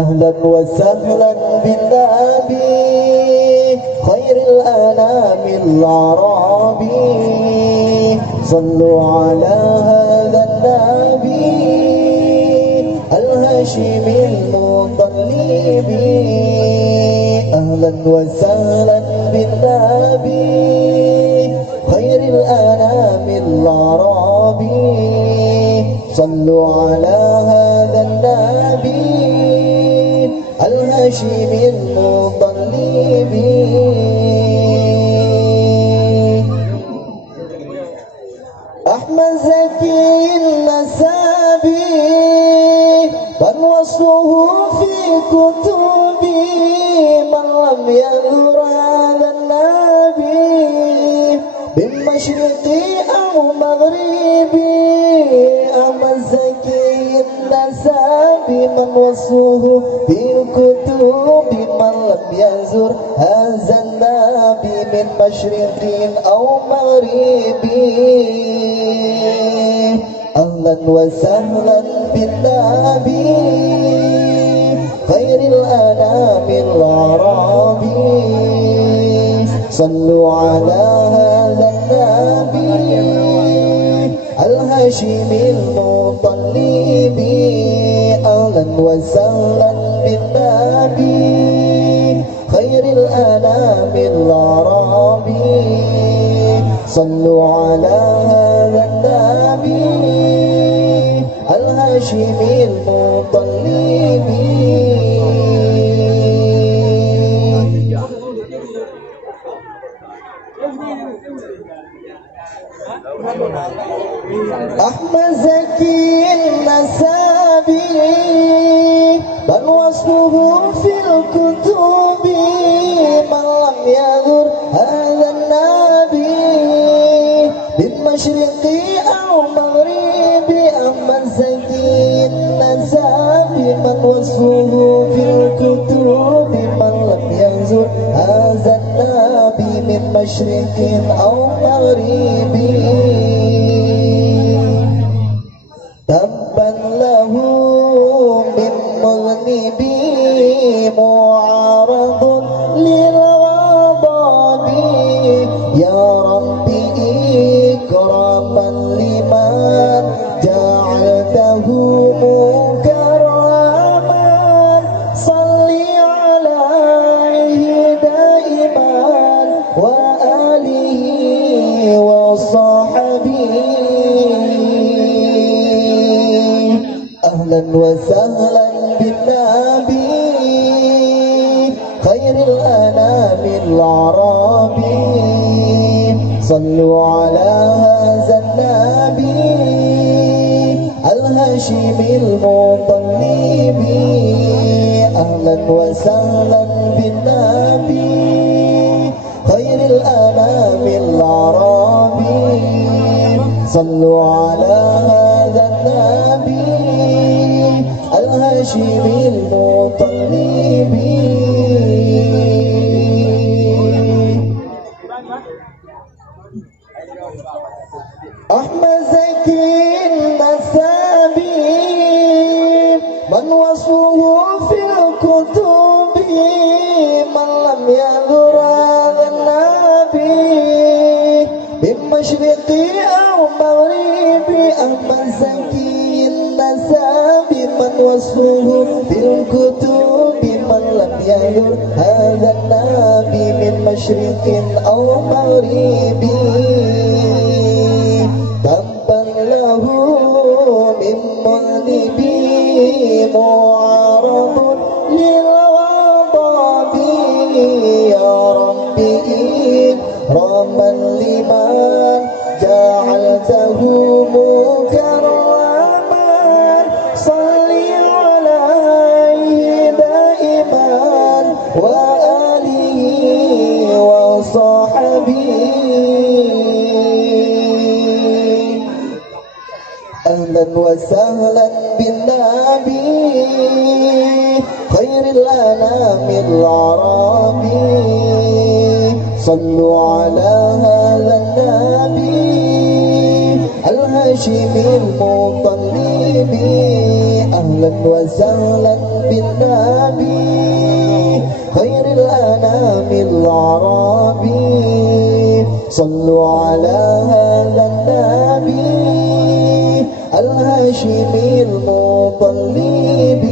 أهلا وسهلا بالنبي خير الأنام الأعرابي صلوا على هذا النبي الهاشمي المطلبي أهلا وسهلا بالنبي خير الأنام الأعرابي صلوا على هذا النبي الهاشمي المطلبي أحمد زكي النسابي من وصفه في كتبي من لم يذر هذا النبي بالمشرقي أو مغربي أحمد زكي النسابي من وصفه في الكتب من لم يزر هذا النبي من مشرق أو مغربي أهلا وسهلا بالنبي خير الأنام الأعرابي صلوا على هذا النبي الهاشمي المطلبي أهلا وسهلا بالنبي خير الأنام الأعرابي صلوا على هذا النبي الهاشمي المطلبي أحمد زكي النسابي من وصفه في الكتب من لم يذر هذا النبي بالمشرق أو مغربي أحمد زكي النسابي من وصفه في الكتب من لم يذر هذا النبي من مشرق أو مغربي تبا له من مذنبي معارض للغضب يا ربي إكراما لمن جعلته مكرما صل عليه دائما وآله وصحبه أهلا وسهلا بالنبي خير الأنام الأعرابي صلوا على هذا النبي الهاشمي المطلبي أهلا وسهلا بالنبي خير الأنام الأعرابي صلوا على هذا النبي الهاشمي المطلبي أحمد زكي النسابي من وصفه في الكتب من لم يذر هذا النبي بالمشرق أو مغربي أحمد زكي النسابي من وصفه في الكتب من لم يذر هذا النبي من مشرق أو مغربي تبا له من مذنبي معارض للغضب يا ربي إكراما لمن جعلته مكرما صل عليه دائما وآله وصحبه أهلا وسهلا بالنبي خير الأنام الأعرابي صلوا على هذا النبي الهاشمي المطلبي أهلا وسهلا بالنبي صلوا على هذا النبي الهاشمي المطلب